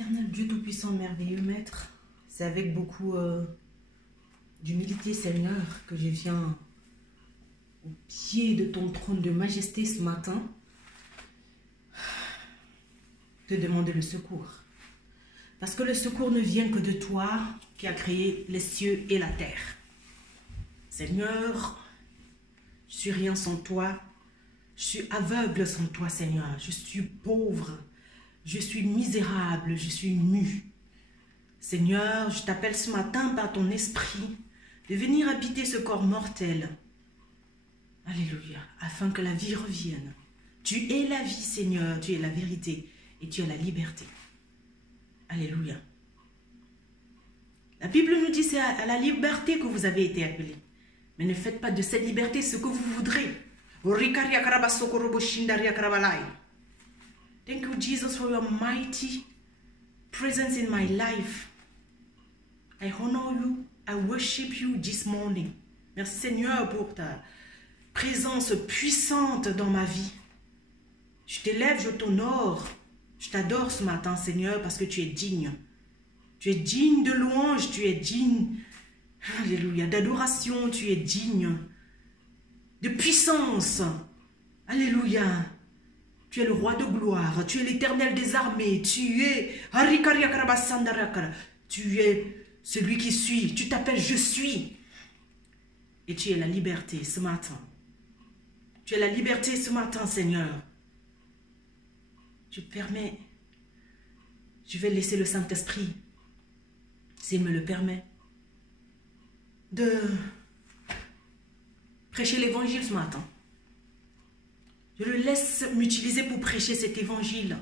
Éternel Dieu Tout-Puissant, merveilleux Maître, c'est avec beaucoup d'humilité, Seigneur, que je viens au pied de ton trône de majesté ce matin te demander le secours. Parce que le secours ne vient que de toi qui as créé les cieux et la terre. Seigneur, je suis rien sans toi. Je suis aveugle sans toi, Seigneur. Je suis pauvre. Je suis misérable. Je suis nu. Seigneur, je t'appelle ce matin par ton esprit de venir habiter ce corps mortel. Alléluia. Afin que la vie revienne. Tu es la vie, Seigneur. Tu es la vérité. Et tu es la liberté. Alléluia. La Bible nous dit c'est à la liberté que vous avez été appelés. Mais ne faites pas de cette liberté ce que vous voudrez. Thank you, Jesus, for your mighty presence in my life. I honor you. I worship you this morning. Merci, Seigneur, pour ta présence puissante dans ma vie. Je t'élève, je t'honore. Je t'adore ce matin, Seigneur, parce que tu es digne. Tu es digne de louange, tu es digne, alléluia, d'adoration, tu es digne de puissance. Alléluia. Tu es le roi de gloire, tu es l'éternel des armées, tu es celui qui suit, tu t'appelles je suis. Et tu es la liberté ce matin. Tu es la liberté ce matin, Seigneur. Tu permets, je vais laisser le Saint-Esprit, s'il me le permet, de prêcher l'évangile ce matin. Je le laisse m'utiliser pour prêcher cet évangile,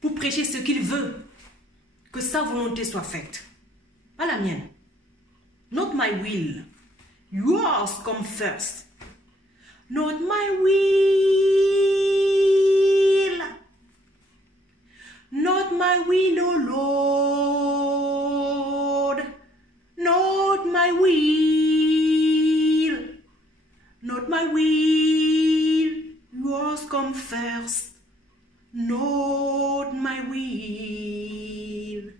pour prêcher ce qu'il veut, que sa volonté soit faite, pas la mienne. Not my will, yours come first. Not my will, not my will, oh Lord, not my will, not my will, yours come first, not my will.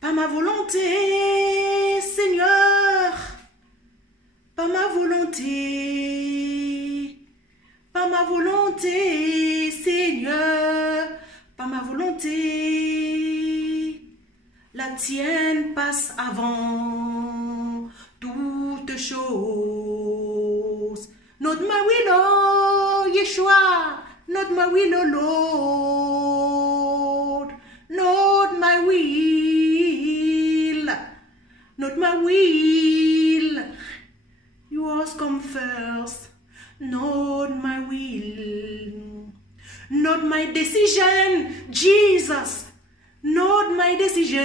Pas ma volonté, Seigneur, pas ma volonté, pas ma volonté, Seigneur, pas ma volonté. La tienne passe avant toute chose. Not my will, oh Yeshua, not my will, oh Lord, not my will, not my will. Yours come first, not my will, not my decision, Jesus, not my decision,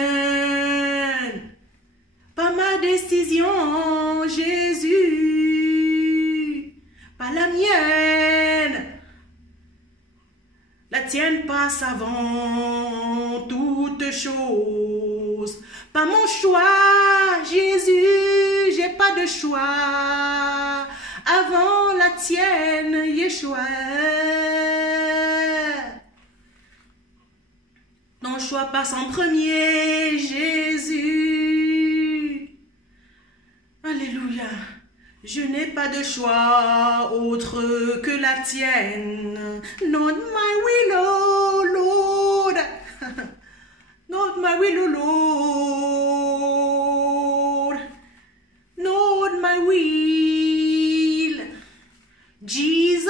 pas ma décision, Jésus, pas la mienne, la tienne passe avant toute chose, pas mon choix, Jésus, j'ai pas de choix, avant la tienne, Yeshua. Ton choix passe en premier, Jésus. Alléluia. Je n'ai pas de choix autre que la tienne. Not my will, oh Lord. Not my will, oh Lord. Not my will. Jesus,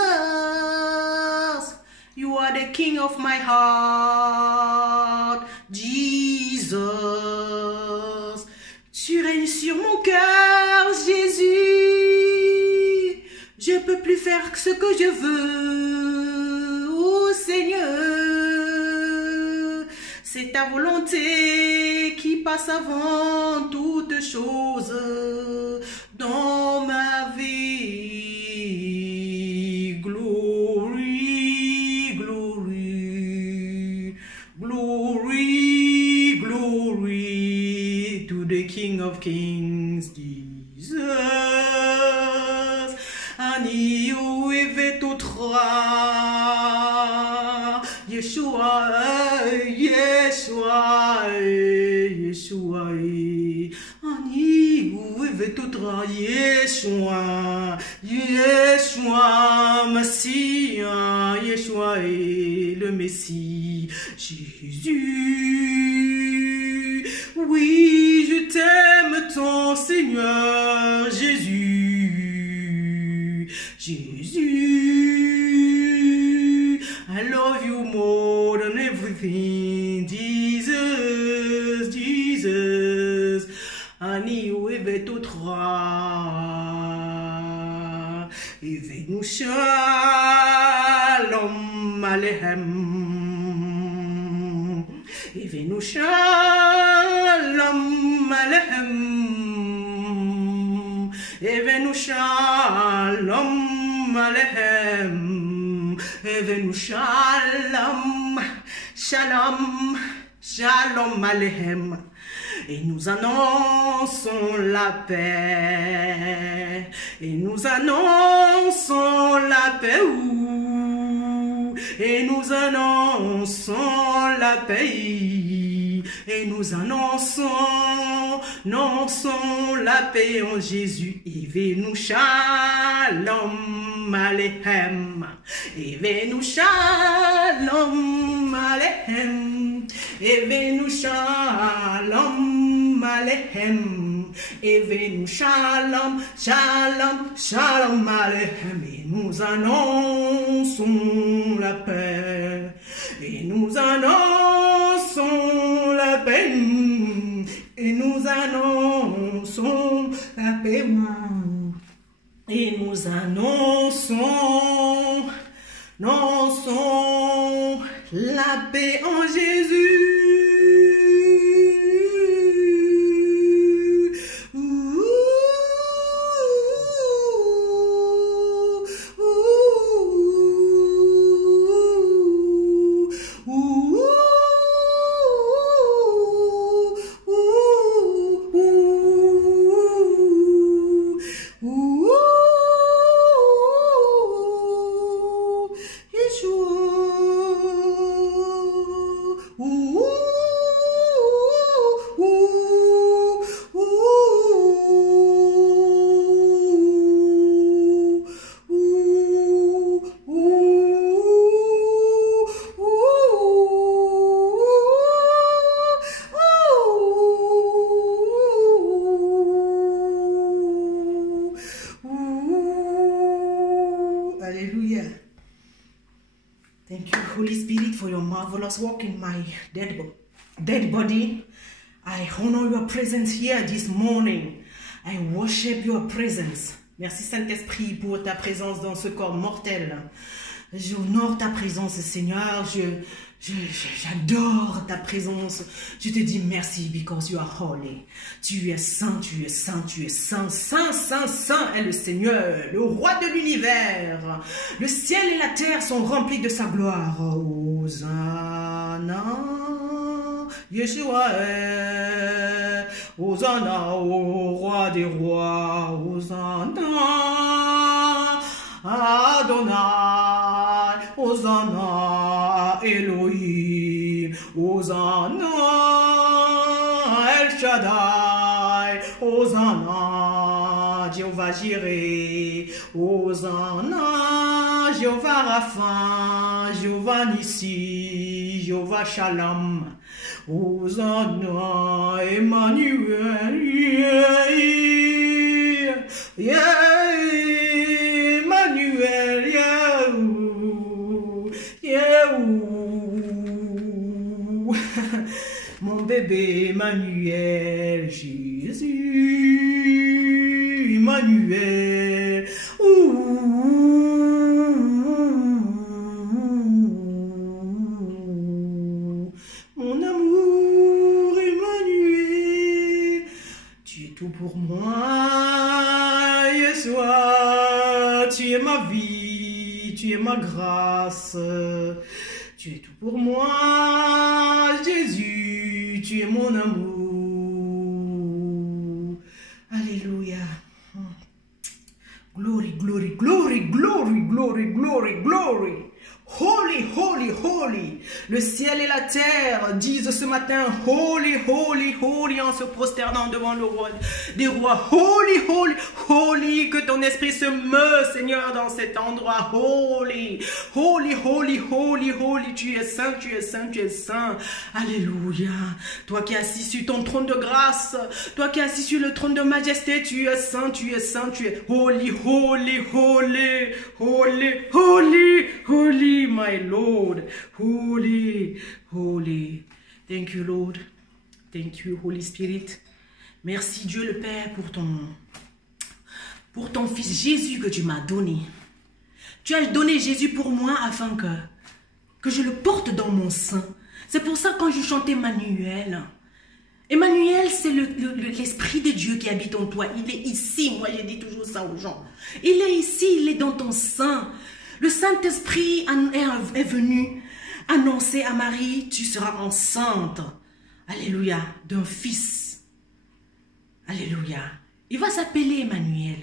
you are the King of my heart. Jesus, tu règnes sur mon cœur, Jésus. Je peux plus faire ce que je veux, oh Seigneur. C'est ta volonté qui passe avant toute chose dans ma vie. Glory, glory, glory, glory to the King of Kings, Jesus. Ani uevetutra, Yeshua, Yeshua, Ani, où est tout Yeshua, Yeshua, Messie, Yeshua est le Messie, Jésus, oui, je t'aime, ton Seigneur, Jésus, Jésus, I love you more than everything, Jesus, Jesus, Ani, où est tout Ivenu Shalom Aleichem. Ivenu Shalom Aleichem. Ivenu Shalom Aleichem. Ivenu Shalom, Shalom, Shalom Aleichem. Et nous annonçons la paix. Et nous annonçons la paix. Et nous annonçons la paix. Et nous annonçons la paix en Jésus. Ivenu Shalom Aleichem. Ivenu Shalom Aleichem. Ivenu Shalom Aleichem. Ivenu Shalom, Shalom, Shalom Aleichem. Et nous annonçons la paix. Et nous annonçons la paix. Et nous annonçons la paix. Et nous annonçons la paix en Jésus. Thank you, Holy Spirit, for your marvelous work in my dead body. I honor your presence here this morning. I worship your presence. Merci Saint-Esprit pour ta présence dans ce corps mortel. J'honore ta présence, Seigneur. J'adore ta présence. Je te dis merci because you are holy. Tu es saint, tu es saint, tu es saint. Saint, saint, saint est le Seigneur, le roi de l'univers. Le ciel et la terre sont remplis de sa gloire. Hosanna, Yeshua est. Hosanna au roi des rois. Hosanna, Adonai. Hosanna Elohim, Hosanna El Shaddai, Hosanna Jéhovah Jireh, Hosanna Jéhovah Rapha, Jéhovah Nissi, Jéhovah Shalom, Hosanna Emmanuel, Emmanuel, mon bébé Emmanuel, Jésus, Emmanuel, mon amour Emmanuel, tu es tout pour moi, Yeshua, tu es ma vie, tu es ma grâce. Tu es tout pour moi, Jésus, tu es mon amour. Alléluia. Glory, glory, glory, glory, glory, glory, glory. Holy, holy, holy. Le ciel et la terre disent ce matin, holy, holy, holy, en se prosternant devant le roi des rois. Holy, holy, holy, que ton esprit se meut, Seigneur, dans cet endroit. Holy, holy, holy, holy, holy. Tu es saint, tu es saint, tu es saint. Alléluia. Toi qui es assis sur ton trône de grâce, toi qui es assis sur le trône de majesté, tu es saint, tu es saint, tu es holy, holy, holy, holy, holy, holy. My Lord, holy, holy. Thank you, Lord. Thank you, Holy Spirit. Merci, Dieu le Père, pour ton Fils Jésus que tu m'as donné. Tu as donné Jésus pour moi afin que je le porte dans mon sein. C'est pour ça quand je chantais Emmanuel. Emmanuel, c'est l'Esprit de Dieu qui habite en toi. Il est ici. Moi, je dis toujours ça aux gens. Il est ici, il est dans ton sein. Le Saint-Esprit est venu annoncer à Marie, tu seras enceinte, alléluia, d'un fils. Alléluia. Il va s'appeler Emmanuel.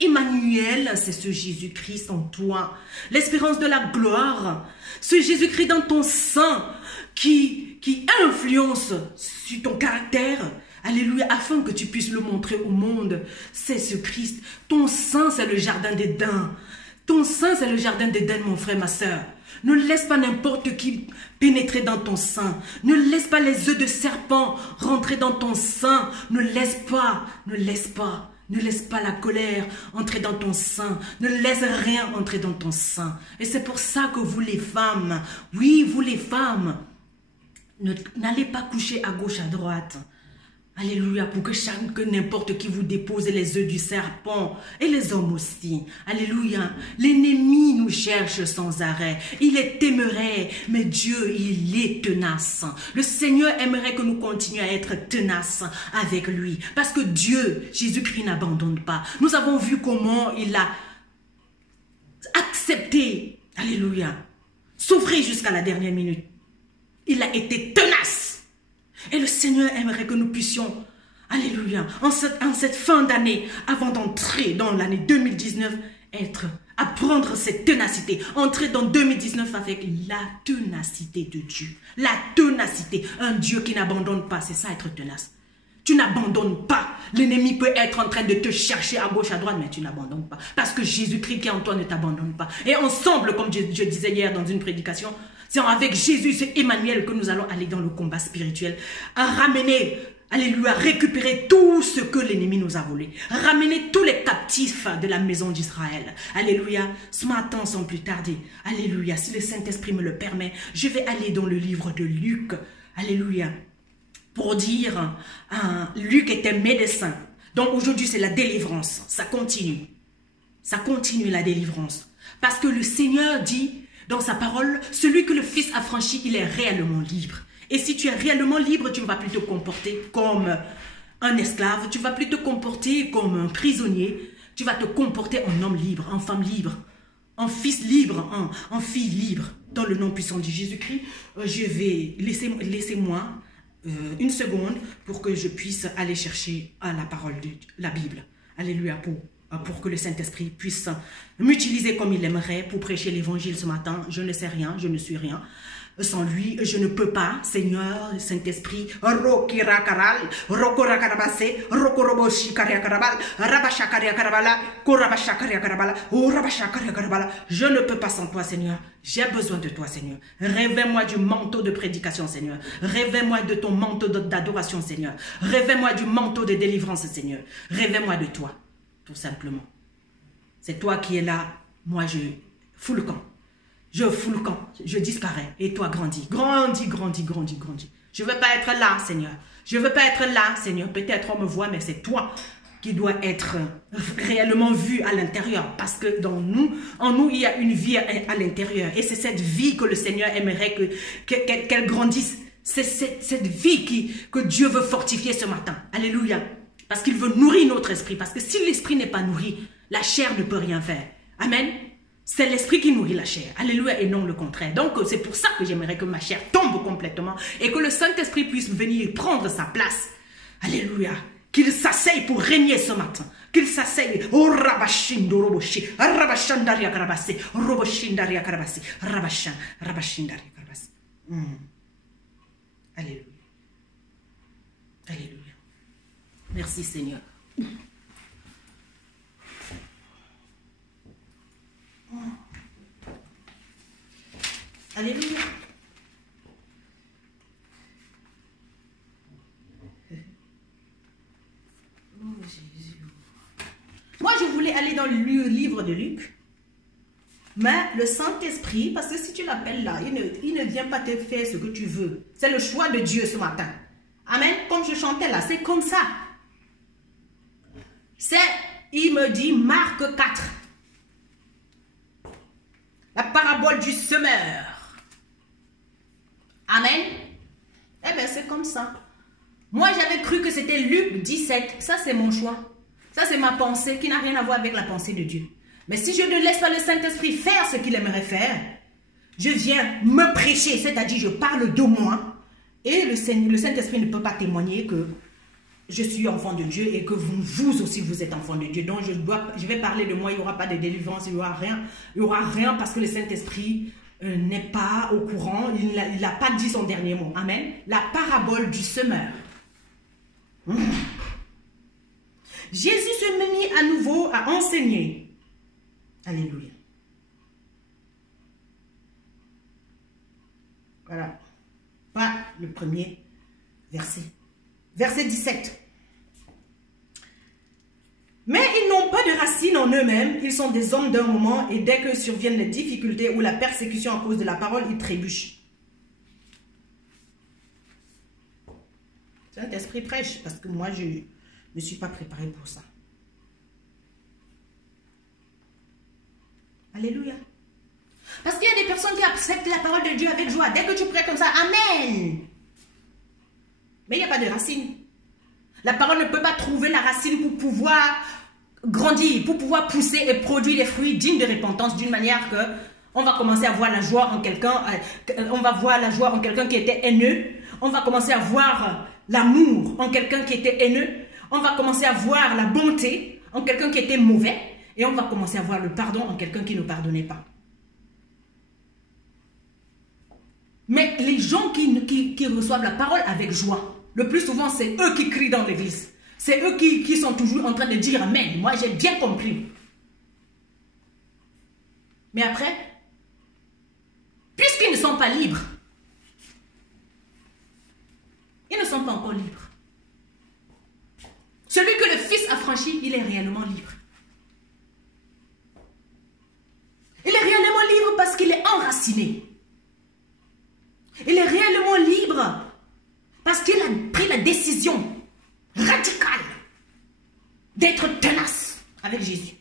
Emmanuel, c'est ce Jésus-Christ en toi. L'espérance de la gloire. Ce Jésus-Christ dans ton sein qui influence sur ton caractère. Alléluia, afin que tu puisses le montrer au monde. C'est ce Christ. Ton sein, c'est le jardin d'Éden. Ton sein, c'est le jardin d'Éden, mon frère, ma soeur. Ne laisse pas n'importe qui pénétrer dans ton sein. Ne laisse pas les œufs de serpent rentrer dans ton sein. Ne laisse pas la colère entrer dans ton sein. Ne laisse rien entrer dans ton sein. Et c'est pour ça que vous les femmes, oui, vous les femmes, n'allez pas coucher à gauche, à droite. Alléluia, pour que n'importe qui vous dépose les œufs du serpent, et les hommes aussi. Alléluia, l'ennemi nous cherche sans arrêt. Il est téméraire, mais Dieu, il est tenace. Le Seigneur aimerait que nous continuions à être tenaces avec lui. Parce que Dieu, Jésus-Christ n'abandonne pas. Nous avons vu comment il a accepté, alléluia, souffrir jusqu'à la dernière minute. Il a été tenace. Et le Seigneur aimerait que nous puissions, alléluia, en cette fin d'année, avant d'entrer dans l'année 2019, apprendre cette ténacité, entrer dans 2019 avec la ténacité de Dieu. La ténacité, un Dieu qui n'abandonne pas, c'est ça être tenace. Tu n'abandonnes pas. L'ennemi peut être en train de te chercher à gauche, à droite, mais tu n'abandonnes pas. Parce que Jésus-Christ qui est en toi ne t'abandonne pas. Et ensemble, comme je disais hier dans une prédication, c'est avec Jésus, c'est Emmanuel que nous allons aller dans le combat spirituel. À ramener, alléluia, récupérer tout ce que l'ennemi nous a volé. Ramener tous les captifs de la maison d'Israël. Alléluia. Ce matin, sans plus tarder, alléluia, si le Saint-Esprit me le permet, je vais aller dans le livre de Luc. Alléluia. Pour dire, Luc était médecin. Donc aujourd'hui, c'est la délivrance. Ça continue. Ça continue la délivrance. Parce que le Seigneur dit dans sa parole, celui que le Fils a franchi, il est réellement libre. Et si tu es réellement libre, tu ne vas plus te comporter comme un esclave, tu ne vas plus te comporter comme un prisonnier, tu vas te comporter en homme libre, en femme libre, en fils libre, en fille libre. Dans le nom puissant de Jésus-Christ, je vais, laissez-moi une seconde pour que je puisse aller chercher la parole de la Bible. Alléluia, pour que le Saint-Esprit puisse m'utiliser comme il aimerait pour prêcher l'évangile ce matin. Je ne sais rien, je ne suis rien. Sans lui, je ne peux pas. Seigneur, Saint-Esprit, je ne peux pas sans toi, Seigneur. J'ai besoin de toi, Seigneur. Révèle-moi du manteau de prédication, Seigneur. Révèle-moi de ton manteau d'adoration, Seigneur. Révèle-moi du manteau de délivrance, Seigneur. Révèle-moi de toi. Tout simplement. C'est toi qui es là. Moi, je fous le camp. Je fous le camp. Je disparais. Et toi, grandis. Grandis, grandis, grandis, grandis. Je ne veux pas être là, Seigneur. Je ne veux pas être là, Seigneur. Peut-être on me voit, mais c'est toi qui dois être réellement vu à l'intérieur. Parce que en nous, il y a une vie à l'intérieur. Et c'est cette vie que le Seigneur aimerait qu'elle grandisse. C'est cette vie que Dieu veut fortifier ce matin. Alléluia. Parce qu'il veut nourrir notre esprit. Parce que si l'esprit n'est pas nourri, la chair ne peut rien faire. Amen. C'est l'esprit qui nourrit la chair. Alléluia, et non le contraire. Donc, c'est pour ça que j'aimerais que ma chair tombe complètement et que le Saint-Esprit puisse venir prendre sa place. Alléluia. Qu'il s'asseye pour régner ce matin. Qu'il s'asseye. Oh, Rabashindo Roboshi. Rabashandaria Karabasi. Roboshindaria Karabasi. Rabashindaria Karabasi. Alléluia. Alléluia. Merci Seigneur. Alléluia. Oh, Jésus. Moi, je voulais aller dans le livre de Luc. Mais le Saint-Esprit, parce que si tu l'appelles là, il ne vient pas te faire ce que tu veux. C'est le choix de Dieu ce matin. Amen. Comme je chantais là, c'est comme ça. Il me dit, Marc 4. La parabole du semeur. Amen. Eh bien, c'est comme ça. Moi, j'avais cru que c'était Luc 17. Ça, c'est mon choix. Ça, c'est ma pensée qui n'a rien à voir avec la pensée de Dieu. Mais si je ne laisse pas le Saint-Esprit faire ce qu'il aimerait faire, je viens me prêcher, c'est-à-dire je parle de moi, et le Saint-Esprit ne peut pas témoigner que je suis enfant de Dieu et que vous aussi vous êtes enfant de Dieu. Donc je vais parler de moi, il n'y aura pas de délivrance, il n'y aura rien. Il n'y aura rien parce que le Saint-Esprit n'est pas au courant, il n'a pas dit son dernier mot. Amen. La parabole du semeur. Jésus se mit à nouveau à enseigner. Alléluia. Voilà. Pas le premier verset. Verset 17. Mais ils n'ont pas de racines en eux-mêmes, ils sont des hommes d'un moment et dès que surviennent les difficultés ou la persécution à cause de la parole, ils trébuchent. Saint-Esprit prêche parce que moi je ne suis pas préparé pour ça. Alléluia. Parce qu'il y a des personnes qui acceptent la parole de Dieu avec joie. Dès que tu prêches comme ça, Amen. Mais il n'y a pas de racine. La parole ne peut pas trouver la racine pour pouvoir grandir, pour pouvoir pousser et produire des fruits dignes de repentance d'une manière que on va commencer à voir la joie en quelqu'un, on va voir la joie en quelqu'un qui était haineux, on va commencer à voir l'amour en quelqu'un qui était haineux, on va commencer à voir la bonté en quelqu'un qui était mauvais et on va commencer à voir le pardon en quelqu'un qui ne pardonnait pas. Mais les gens qui reçoivent la parole avec joie, le plus souvent, c'est eux qui crient dans l'église. C'est eux qui sont toujours en train de dire Amen. Moi, j'ai bien compris. Mais après, puisqu'ils ne sont pas libres, ils ne sont pas encore libres. Celui que le Fils a franchi, il est réellement libre. Il est réellement libre parce qu'il est enraciné. Il est réellement libre parce qu'il a pris la décision radicale d'être tenace avec Jésus.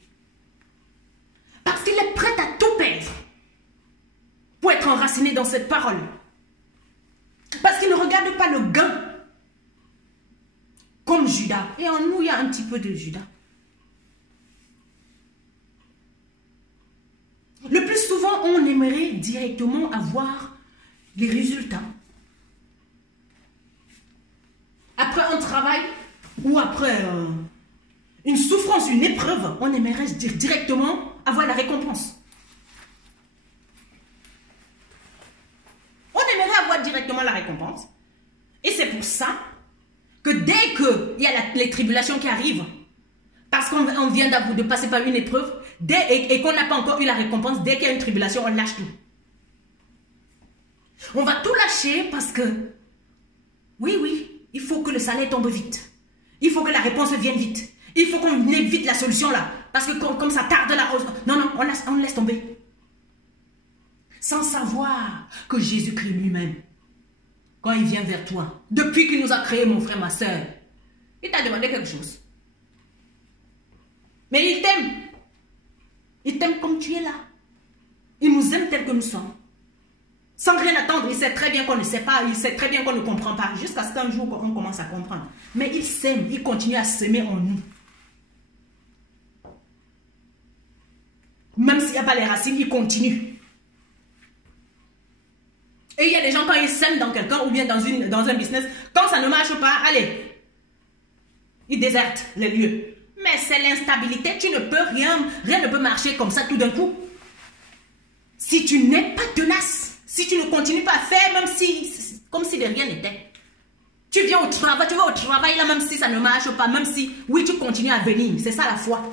Parce qu'il est prêt à tout perdre pour être enraciné dans cette parole. Parce qu'il ne regarde pas le gain comme Judas. Et en nous, il y a un petit peu de Judas. Le plus souvent, on aimerait directement avoir les résultats. Après un travail ou après une souffrance, une épreuve, on aimerait directement avoir la récompense. On aimerait avoir directement la récompense. Et c'est pour ça que dès qu'il y a les tribulations qui arrivent, parce qu'on vient de passer par une épreuve, et qu'on n'a pas encore eu la récompense, dès qu'il y a une tribulation, on lâche tout. On va tout lâcher parce que, oui, il faut que le salaire tombe vite. Il faut que la réponse vienne vite. Il faut qu'on évite la solution là. Parce que comme ça tarde là, non, on laisse tomber. Sans savoir que Jésus-Christ lui-même, quand il vient vers toi, depuis qu'il nous a créé, mon frère, ma soeur, il t'a demandé quelque chose. Mais il t'aime. Il t'aime comme tu es là. Il nous aime tel que nous sommes. Sans rien attendre, il sait très bien qu'on ne sait pas, il sait très bien qu'on ne comprend pas, jusqu'à ce qu'un jour on commence à comprendre. Mais il sème, il continue à semer en nous. Même s'il n'y a pas les racines, il continue. Et il y a des gens, quand ils sèment dans quelqu'un ou bien dans un business, quand ça ne marche pas, allez, Il déserte les lieux. Mais c'est l'instabilité. Tu ne peux rien ne peut marcher comme ça tout d'un coup. Si tu n'es pas tenace, si tu ne continues pas à faire, même si, comme si de rien n'était. Tu viens au travail, tu vas au travail là, même si ça ne marche pas, même si, oui, tu continues à venir. C'est ça la foi.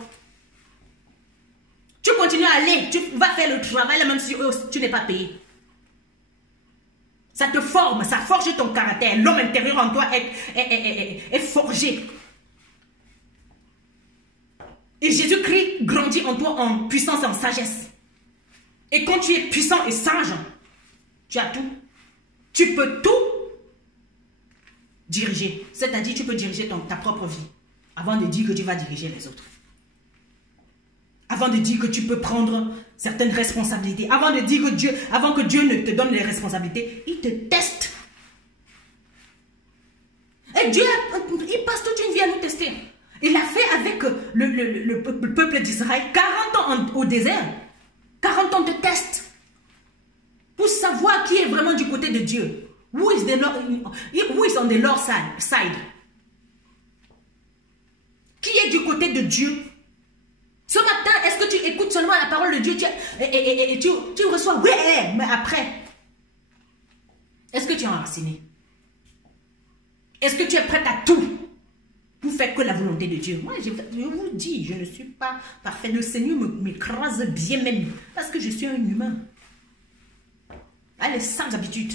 Tu continues à aller, tu vas faire le travail là, même si tu n'es pas payé. Ça te forme, ça forge ton caractère. L'homme intérieur en toi est forgé. Et Jésus-Christ grandit en toi en puissance et en sagesse. Et quand tu es puissant et sage, tu as tout. Tu peux tout diriger. C'est-à-dire, tu peux diriger ta propre vie. Avant de dire que tu vas diriger les autres. Avant de dire que tu peux prendre certaines responsabilités. Avant de dire que avant que Dieu ne te donne les responsabilités, il te teste. Et Dieu, il passe toute une vie à nous tester. Il l'a fait avec le peuple d'Israël. 40 ans au désert. 40 ans de test. Pour savoir qui est vraiment du côté de Dieu. Who is on the Lord's side? Qui est du côté de Dieu? Ce matin, est-ce que tu écoutes seulement la parole de Dieu et tu reçois, oui, mais après, est-ce que tu es enraciné? Est-ce que tu es prête à tout pour faire que la volonté de Dieu? Moi, je vous dis, je ne suis pas parfait. Le Seigneur m'écrase bien même parce que je suis un humain. Allez, sans habitude,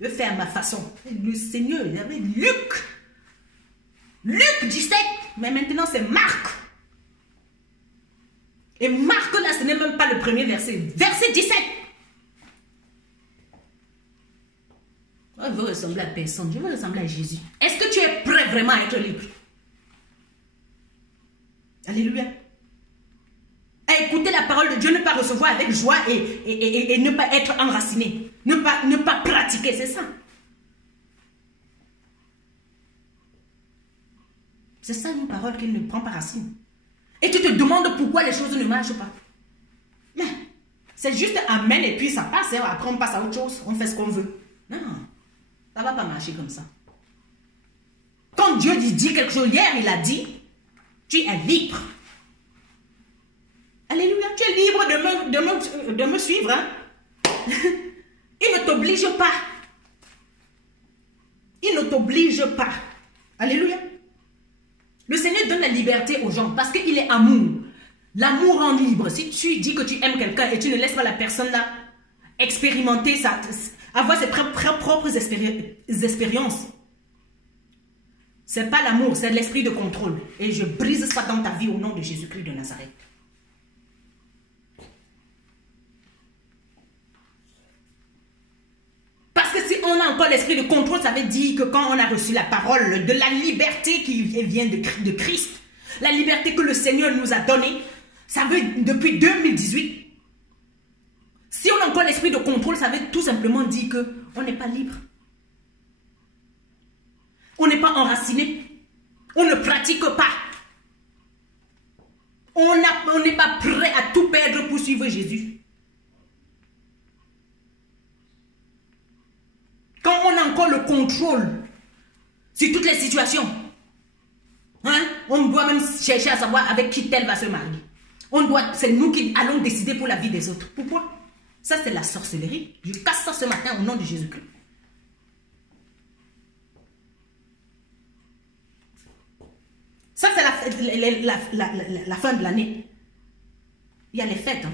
je vais faire à ma façon. Le Seigneur, il avait Luc 17, mais maintenant c'est Marc. Et Marc, là, ce n'est même pas le premier verset. Verset 17. Moi, je veux ressembler à personne. Je veux ressembler à Jésus. Est-ce que tu es prêt vraiment à être libre? Alléluia. À écouter la parole de Dieu, ne pas recevoir avec joie et ne pas être enraciné. Ne pas pratiquer, c'est ça. C'est ça une parole qui ne prend pas racine. Et tu te demandes pourquoi les choses ne marchent pas. Mais c'est juste amen et puis ça passe. Hein. Après on passe à autre chose. On fait ce qu'on veut. Non, ça ne va pas marcher comme ça. Quand Dieu dit quelque chose, hier il a dit, tu es libre. Alléluia, tu es libre de me suivre. Hein? Il ne t'oblige pas. Il ne t'oblige pas. Alléluia. Le Seigneur donne la liberté aux gens parce qu'il est amour. L'amour rend libre. Si tu dis que tu aimes quelqu'un et tu ne laisses pas la personne là expérimenter ça, avoir ses propres expériences, c'est pas l'amour, c'est l'esprit de contrôle. Et je brise ça dans ta vie au nom de Jésus-Christ de Nazareth. Parce que si on a encore l'esprit de contrôle, ça veut dire que quand on a reçu la parole de la liberté qui vient de Christ, la liberté que le Seigneur nous a donnée, ça veut depuis 2018. Si on a encore l'esprit de contrôle, ça veut tout simplement dire qu'on n'est pas libre. On n'est pas enraciné. On ne pratique pas. On n'est pas prêt à tout perdre pour suivre Jésus. Quand on a encore le contrôle sur toutes les situations, hein, on doit même chercher à savoir avec qui tel va se marier. C'est nous qui allons décider pour la vie des autres. Pourquoi? Ça, c'est la sorcellerie. Je casse ça ce matin au nom de Jésus-Christ. Ça, c'est la fin de l'année. Il y a les fêtes. Hein.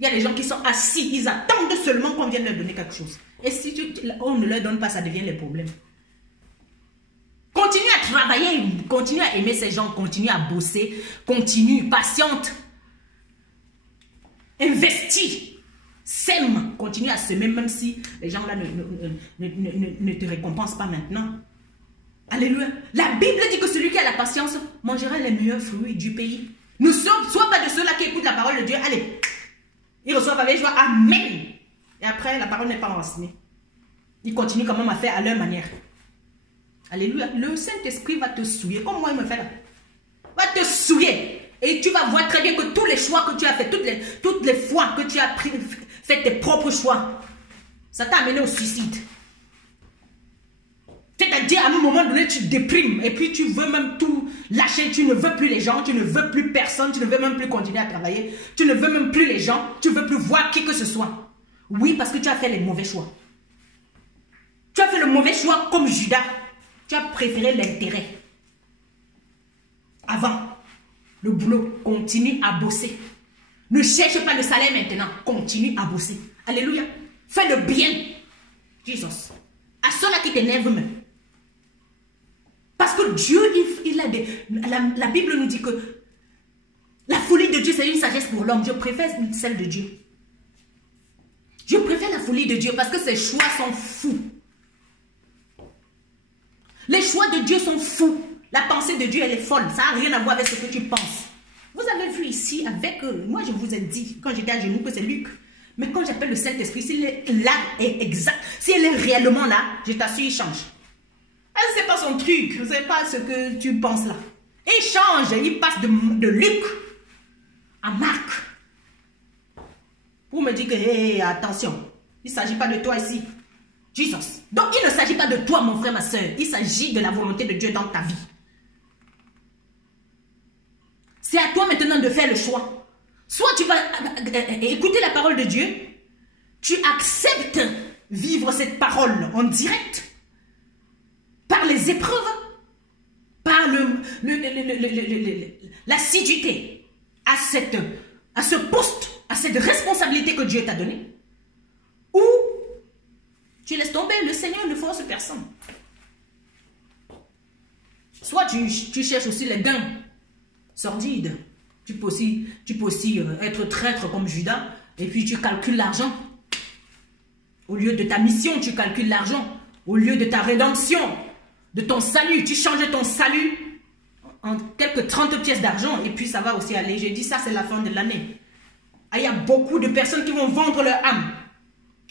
Il y a les gens qui sont assis. Ils attendent seulement qu'on vienne leur donner quelque chose. Et si on ne leur donne pas, ça devient les problèmes. Continue à travailler, continue à aimer ces gens, continue à bosser, continue, patiente. Investis, sème, continue à semer, même si les gens là ne te récompensent pas maintenant. Alléluia. La Bible dit que celui qui a la patience mangera les meilleurs fruits du pays. Ne sois pas de ceux-là qui écoutent la parole de Dieu. Allez, ils reçoivent avec joie. Amen. Et après, la parole n'est pas enracinée. Ils continuent quand même à faire à leur manière. Alléluia. Le Saint-Esprit va te souiller. Comme moi, il me fait là. Va te souiller. Et tu vas voir très bien que tous les choix que tu as fait, toutes les fois que tu as fait tes propres choix, ça t'a amené au suicide. Tu c'est-à-dire à un moment donné, tu déprimes et puis tu veux même tout lâcher. Tu ne veux plus les gens, tu ne veux plus personne, tu ne veux même plus continuer à travailler. Tu ne veux même plus les gens, tu ne veux plus voir qui que ce soit. Oui, parce que tu as fait les mauvais choix. Tu as fait le mauvais choix comme Judas. Tu as préféré l'intérêt. Avant, le boulot, continue à bosser. Ne cherche pas le salaire maintenant, continue à bosser. Alléluia. Fais le bien. Jesus. À ceux-là qui t'énervent même. Parce que Dieu, il a des... La Bible nous dit que la folie de Dieu, c'est une sagesse pour l'homme. Je préfère celle de Dieu. Je préfère la folie de Dieu parce que ses choix sont fous. Les choix de Dieu sont fous. La pensée de Dieu, elle est folle. Ça n'a rien à voir avec ce que tu penses. Vous avez vu ici avec... moi, je vous ai dit, quand j'étais à genoux, que c'est Luc. Mais quand j'appelle le Saint-Esprit, s'il est là, est exact, si elle est réellement là, je t'assure, il change. C'est pas son truc, c'est pas ce que tu penses là. Il change, il passe de Luc à Marc. Pour me dire que, hey, attention, il ne s'agit pas de toi ici. Jesus. Donc, il ne s'agit pas de toi, mon frère, ma soeur. Il s'agit de la volonté de Dieu dans ta vie. C'est à toi maintenant de faire le choix. Soit tu vas écouter la parole de Dieu, tu acceptes vivre cette parole en direct, par les épreuves, par l'assiduité à ce poste, à cette responsabilité que Dieu t'a donnée, ou tu laisses tomber, le Seigneur ne force personne. Soit tu cherches aussi les gains sordides. Tu peux aussi être traître comme Judas et puis tu calcules l'argent. Au lieu de ta mission, tu calcules l'argent. Au lieu de ta rédemption, de ton salut, tu changes ton salut en quelques 30 pièces d'argent et puis ça va aussi aller. J'ai dit ça, c'est la fin de l'année. Il y a beaucoup de personnes qui vont vendre leur âme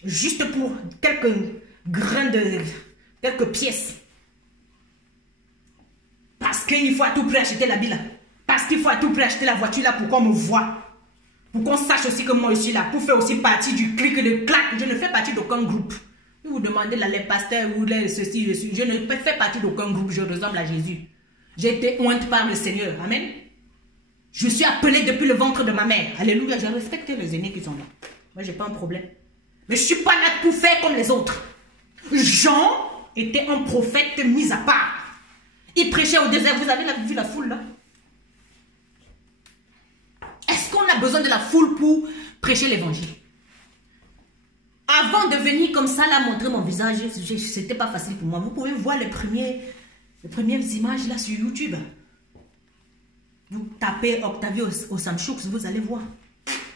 juste pour quelques grains quelques pièces. Parce qu'il faut à tout prix acheter la Bible. Parce qu'il faut à tout prix acheter la voiture là pour qu'on me voit. Pour qu'on sache aussi que moi je suis là. Pour faire aussi partie du clic et de clac. Je ne fais partie d'aucun groupe. Vous demandez là, les pasteurs ou les ceci, je ne fais partie d'aucun groupe. Je ressemble à Jésus. J'ai été ointe par le Seigneur. Amen. Je suis appelé depuis le ventre de ma mère. Alléluia. Je respecte les aînés qui sont là. Moi, j'ai pas un problème. Mais je ne suis pas là pour faire comme les autres. Jean était un prophète mis à part. Il prêchait au désert. Vous avez vu la foule là? Est-ce qu'on a besoin de la foule pour prêcher l'évangile? Avant de venir comme ça, là, montrer mon visage, c'était pas facile pour moi. Vous pouvez voir les premières images là sur YouTube. Vous tapez Octavio Osanchoux, vous allez voir.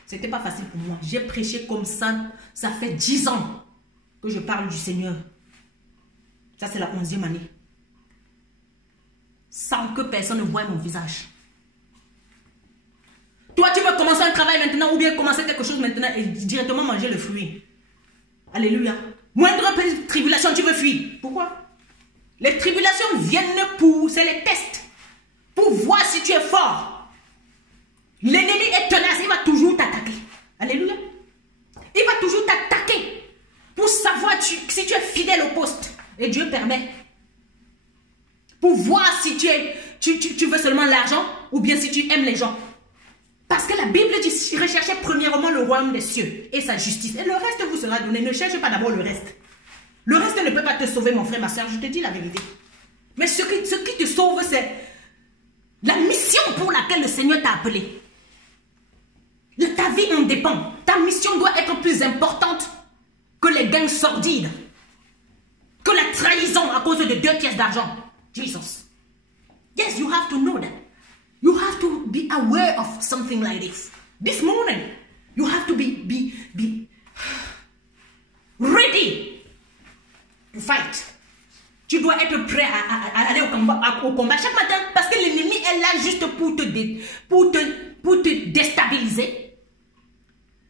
C'était pas facile pour moi. J'ai prêché comme ça. Ça fait 10 ans que je parle du Seigneur. Ça, c'est la 11e année. Sans que personne ne voie mon visage. Toi, tu veux commencer un travail maintenant ou bien commencer quelque chose maintenant et directement manger le fruit. Alléluia. Moindre tribulation, tu veux fuir. Pourquoi? Les tribulations viennent pour... C'est les tests. Pour voir si tu es fort. L'ennemi est tenace, il va toujours t'attaquer. Alléluia. Il va toujours t'attaquer. Pour savoir si tu es fidèle au poste. Et Dieu permet. Pour voir si tu veux seulement l'argent ou bien si tu aimes les gens. Parce que la Bible dit, recherchez premièrement le royaume des cieux et sa justice. Et le reste vous sera donné. Ne cherche pas d'abord le reste. Le reste ne peut pas te sauver, mon frère, ma soeur. Je te dis la vérité. Mais ce qui te sauve, c'est la mission pour laquelle le Seigneur t'a appelé. Ta vie en dépend. Ta mission doit être plus importante que les gains sordides. Que la trahison à cause de 2 pièces d'argent. Jesus. Yes, you have to know that. You have to be aware of something like this. This morning, you have to be ready to fight. Tu dois être prêt à aller au combat chaque matin parce que l'ennemi est là juste pour te déstabiliser.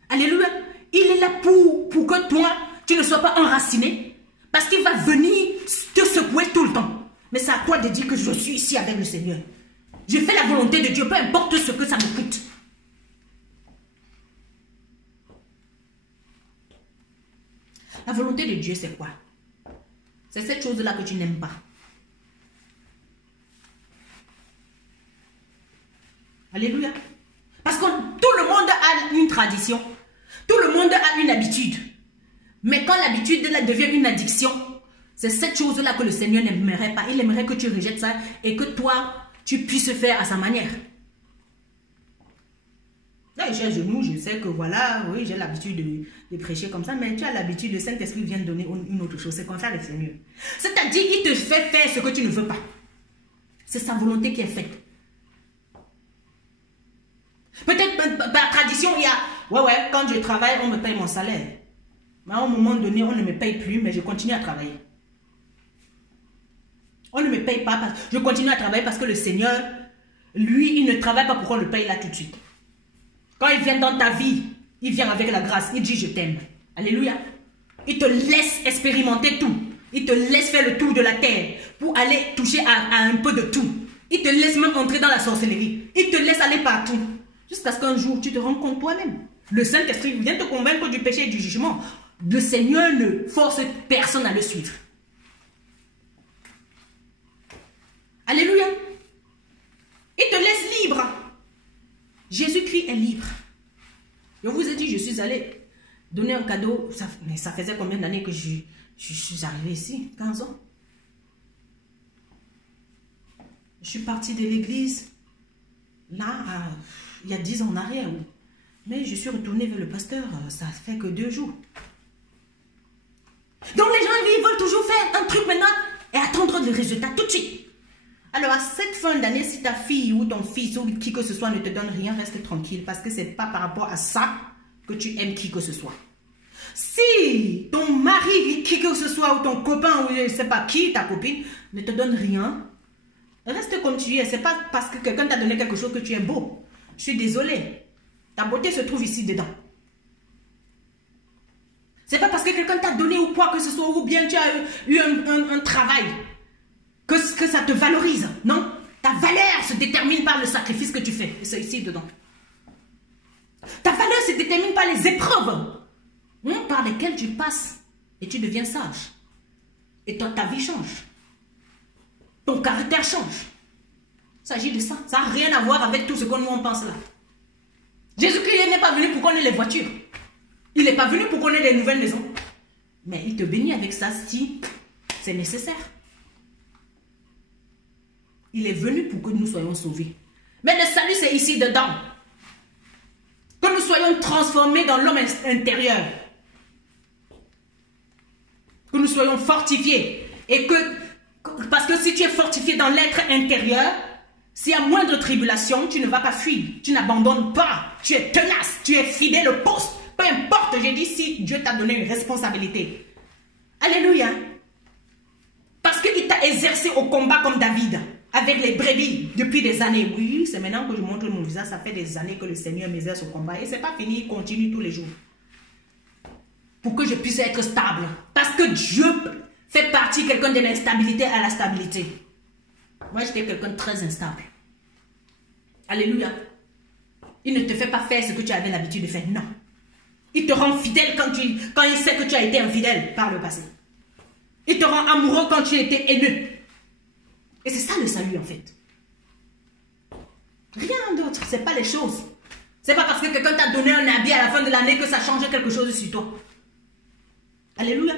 Alléluia. Il est là pour que toi, tu ne sois pas enraciné parce qu'il va venir te secouer tout le temps. Mais c'est à toi de dire que je suis ici avec le Seigneur. Je fais la volonté de Dieu, peu importe ce que ça me coûte. La volonté de Dieu, c'est quoi? C'est cette chose-là que tu n'aimes pas. Alléluia. Parce que tout le monde a une tradition. Tout le monde a une habitude. Mais quand l'habitude devient une addiction, c'est cette chose-là que le Seigneur n'aimerait pas. Il aimerait que tu rejettes ça et que toi, tu puisses faire à sa manière. Là, j'ai un genou, je sais que voilà, oui, j'ai l'habitude de prêcher comme ça, mais tu as l'habitude, le Saint-Esprit vient te donner une autre chose. C'est comme ça le Seigneur. C'est-à-dire, il te fait faire ce que tu ne veux pas. C'est sa volonté qui est faite. Peut-être par tradition, il y a, ouais, quand je travaille, on me paye mon salaire. Mais à un moment donné, on ne me paye plus, mais je continue à travailler. On ne me paye pas, je continue à travailler parce que le Seigneur, lui, il ne travaille pas pour qu'on le paye là tout de suite. Quand il vient dans ta vie, il vient avec la grâce, il dit je t'aime. Alléluia. Il te laisse expérimenter tout. Il te laisse faire le tour de la terre pour aller toucher à un peu de tout. Il te laisse même entrer dans la sorcellerie. Il te laisse aller partout. Jusqu'à ce qu'un jour, tu te rends compte toi-même. Le Saint-Esprit vient te convaincre du péché et du jugement. Le Seigneur ne force personne à le suivre. Alléluia. Il te laisse libre. Jésus-Christ est libre. Je vous ai dit, je suis allé donner un cadeau. Mais ça faisait combien d'années que je suis arrivé ici? 15 ans. Je suis partie de l'église, là, il y a 10 ans en arrière. Mais je suis retournée vers le pasteur, ça fait que 2 jours. Donc les gens, ils veulent toujours faire un truc maintenant et attendre le résultat tout de suite. Alors à cette fin d'année, si ta fille ou ton fils ou qui que ce soit ne te donne rien, reste tranquille parce que ce n'est pas par rapport à ça que tu aimes qui que ce soit. Si ton mari, qui que ce soit, ou ton copain, ou je ne sais pas qui, ta copine, ne te donne rien, reste comme tu es. Ce n'est pas parce que quelqu'un t'a donné quelque chose que tu es beau. Je suis désolée. Ta beauté se trouve ici dedans. C'est pas parce que quelqu'un t'a donné ou quoi que ce soit, ou bien tu as eu un travail, que ça te valorise. Non. Ta valeur se détermine par le sacrifice que tu fais. Et c'est ici dedans. Ta valeur se détermine par les épreuves par lesquelles tu passes. Et tu deviens sage. Et ta vie change. Ton caractère change. Il s'agit de ça. Ça n'a rien à voir avec tout ce que nous on pense là. Jésus-Christ n'est pas venu pour qu'on ait les voitures. Il n'est pas venu pour qu'on ait des nouvelles maisons. Mais il te bénit avec ça si c'est nécessaire. Il est venu pour que nous soyons sauvés. Mais le salut, c'est ici dedans. Que nous soyons transformés dans l'homme intérieur. Que nous soyons fortifiés. Et parce que si tu es fortifié dans l'être intérieur, s'il y a moindre tribulation, tu ne vas pas fuir. Tu n'abandonnes pas. Tu es tenace. Tu es fidèle au poste. Peu importe, j'ai dit, si Dieu t'a donné une responsabilité. Alléluia. Parce qu'il t'a exercé au combat comme David, avec les brebis, depuis des années. Oui, c'est maintenant que je montre mon visage, ça fait des années que le Seigneur m'exerce au combat. Et c'est pas fini, il continue tous les jours. Pour que je puisse être stable. Parce que Dieu fait partie quelqu'un de l'instabilité à la stabilité. Moi, j'étais quelqu'un de très instable. Alléluia. Il ne te fait pas faire ce que tu avais l'habitude de faire. Non. Il te rend fidèle quand il sait que tu as été infidèle par le passé. Il te rend amoureux quand tu étais haineux. Et c'est ça le salut en fait. Rien d'autre. Ce n'est pas les choses. Ce n'est pas parce que quelqu'un t'a donné un habit à la fin de l'année que ça change quelque chose sur toi. Alléluia.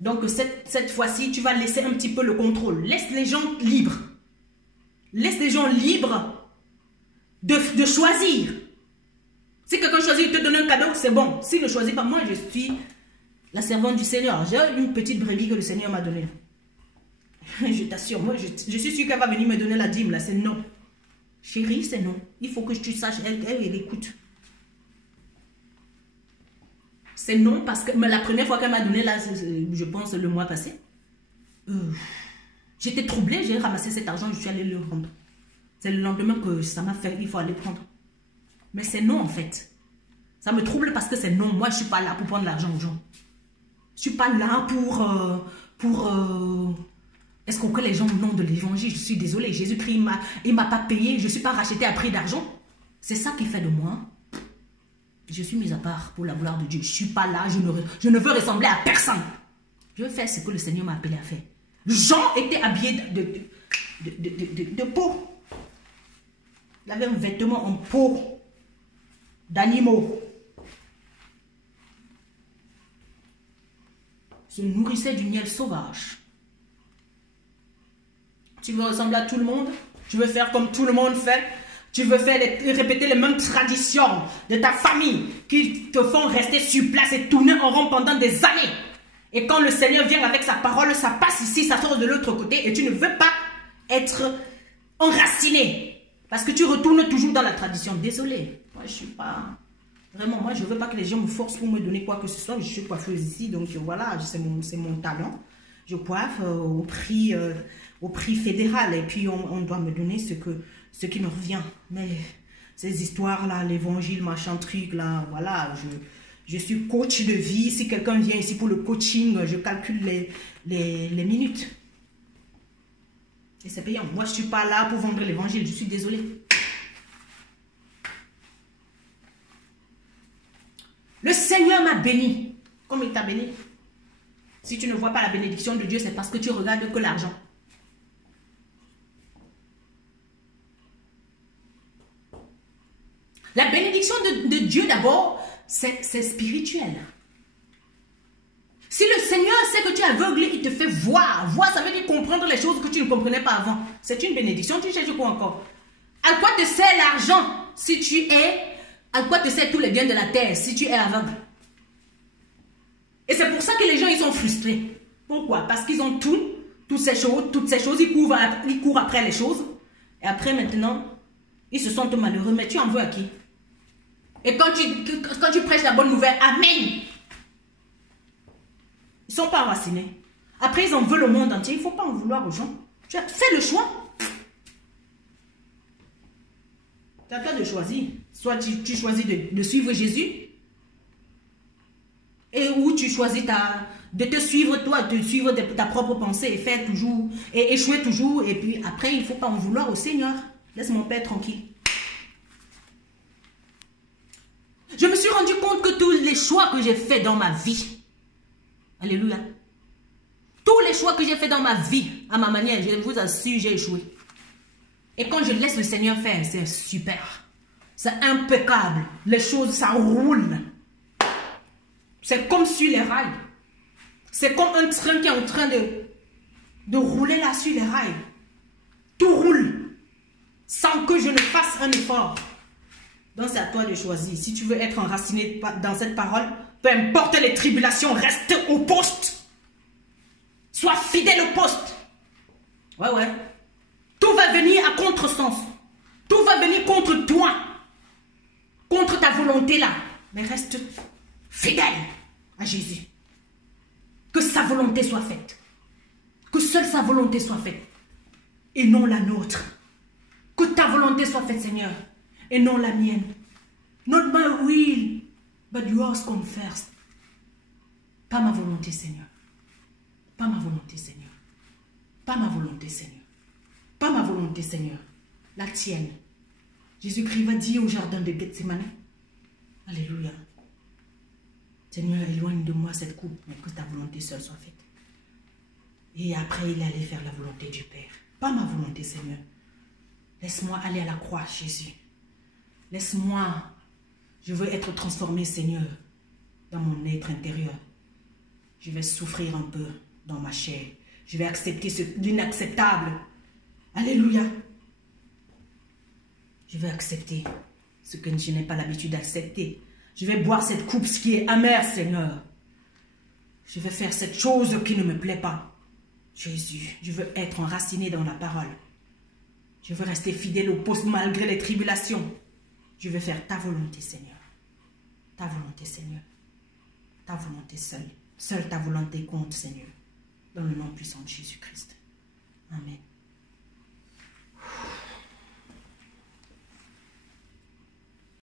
Donc cette fois-ci, tu vas laisser un petit peu le contrôle. Laisse les gens libres. Laisse les gens libres de choisir. Si quelqu'un choisit de te donner un cadeau, c'est bon. S'il ne choisit pas, moi je suis la servante du Seigneur. J'ai une petite brebis que le Seigneur m'a donnée. Je t'assure, moi je suis sûre qu'elle va venir me donner la dîme là, c'est non. Chérie, c'est non. Il faut que tu saches, elle écoute. C'est non parce que mais la première fois qu'elle m'a donné là, je pense le mois passé, j'étais troublée, j'ai ramassé cet argent, je suis allée le rendre. C'est le lendemain que ça m'a fait, il faut aller prendre. Mais c'est non en fait. Ça me trouble parce que c'est non. Moi, je ne suis pas là pour prendre l'argent aux gens. Je ne suis pas là pour escroquer les gens au nom de l'évangile. Je suis désolée. Jésus-Christ, il ne m'a pas payé. Je ne suis pas rachetée à prix d'argent. C'est ça qui fait de moi. Je suis mise à part pour la gloire de Dieu. Je ne suis pas là. Je ne veux ressembler à personne. Je veux faire ce que le Seigneur m'a appelé à faire. Jean était habillé de peau. Il avait un vêtement en peau d'animaux. Il se nourrissait du miel sauvage. Tu veux ressembler à tout le monde? Tu veux faire comme tout le monde fait? Tu veux répéter les mêmes traditions de ta famille qui te font rester sur place et tourner en rond pendant des années. Et quand le Seigneur vient avec sa parole, ça passe ici, ça sort de l'autre côté et tu ne veux pas être enraciné. Parce que tu retournes toujours dans la tradition. Désolé, moi je suis pas... Vraiment, moi je ne veux pas que les gens me forcent pour me donner quoi que ce soit. Je suis coiffeuse ici, donc voilà, c'est mon talent. Je coiffe au prix fédéral et puis on doit me donner ce qui me revient. Mais ces histoires-là, l'évangile, machin truc, là, voilà, je suis coach de vie. Si quelqu'un vient ici pour le coaching, je calcule les minutes. Et c'est payant. Moi, je ne suis pas là pour vendre l'évangile, je suis désolée. Le Seigneur m'a béni. Comme il t'a béni. Si tu ne vois pas la bénédiction de Dieu, c'est parce que tu regardes que l'argent. La bénédiction de Dieu d'abord, c'est spirituel. Si le Seigneur sait que tu es aveugle, il te fait voir. Voir, ça veut dire comprendre les choses que tu ne comprenais pas avant. C'est une bénédiction. Tu cherches quoi encore? À quoi te sert l'argent si tu es... À quoi te sert tous les biens de la terre si tu es aveugle? Et c'est pour ça que les gens, ils sont frustrés. Pourquoi? Parce qu'ils ont toutes ces choses, ils courent après les choses. Et après, maintenant, ils se sentent malheureux. Mais tu en veux à qui? Et quand tu prêches la bonne nouvelle, amen. Ils ne sont pas enracinés. Après, ils en veulent au monde entier. Il ne faut pas en vouloir aux gens. Fais le choix. Tu as le droit de choisir. Soit tu choisis de suivre Jésus. Et ou tu choisis de te suivre toi, de suivre ta propre pensée et faire toujours, et échouer toujours. Et puis après, il ne faut pas en vouloir au Seigneur. Laisse mon Père tranquille. Je me suis rendu compte que tous les choix que j'ai faits dans ma vie, alléluia, tous les choix que j'ai faits dans ma vie, à ma manière, je vous assure, j'ai échoué. Et quand je laisse le Seigneur faire, c'est super. C'est impeccable. Les choses, ça roule. C'est comme sur les rails. C'est comme un train qui est en train de rouler là sur les rails. Tout roule. Sans que je ne fasse un effort. Donc c'est à toi de choisir. Si tu veux être enraciné dans cette parole, peu importe les tribulations, reste au poste. Sois fidèle au poste. Ouais. Tout va venir à contresens. Tout va venir contre toi. Contre ta volonté là. Mais reste fidèle à Jésus. Que sa volonté soit faite. Que seule sa volonté soit faite. Et non la nôtre. Que ta volonté soit faite, Seigneur. Et non la mienne. Not my will, but yours come first. Pas ma volonté, Seigneur. Pas ma volonté, Seigneur. Pas ma volonté, Seigneur. Pas ma volonté, Seigneur. La tienne. Jésus-Christ va dire au jardin de Gethsemane. Alléluia. Seigneur, éloigne de moi cette coupe, mais que ta volonté seule soit faite. Et après, il allait faire la volonté du Père. Pas ma volonté, Seigneur. Laisse-moi aller à la croix, Jésus. Laisse-moi. Je veux être transformé, Seigneur, dans mon être intérieur. Je vais souffrir un peu dans ma chair. Je vais accepter l'inacceptable. Alléluia. Je vais accepter ce que je n'ai pas l'habitude d'accepter. Je vais boire cette coupe, ce qui est amer, Seigneur. Je vais faire cette chose qui ne me plaît pas. Jésus, je veux être enraciné dans la parole. Je veux rester fidèle au poste malgré les tribulations. Je veux faire ta volonté, Seigneur. Ta volonté, Seigneur. Ta volonté seule. Seule ta volonté compte, Seigneur. Dans le nom puissant de Jésus-Christ. Amen.